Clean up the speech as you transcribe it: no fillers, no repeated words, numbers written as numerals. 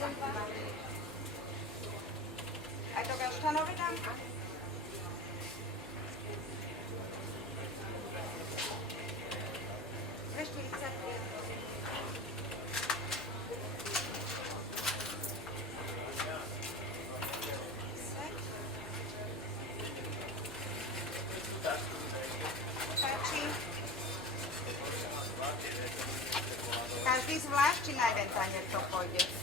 Aj to Gaštanovi dám? Každý zvlášť, či na jeden tanier to pôjde?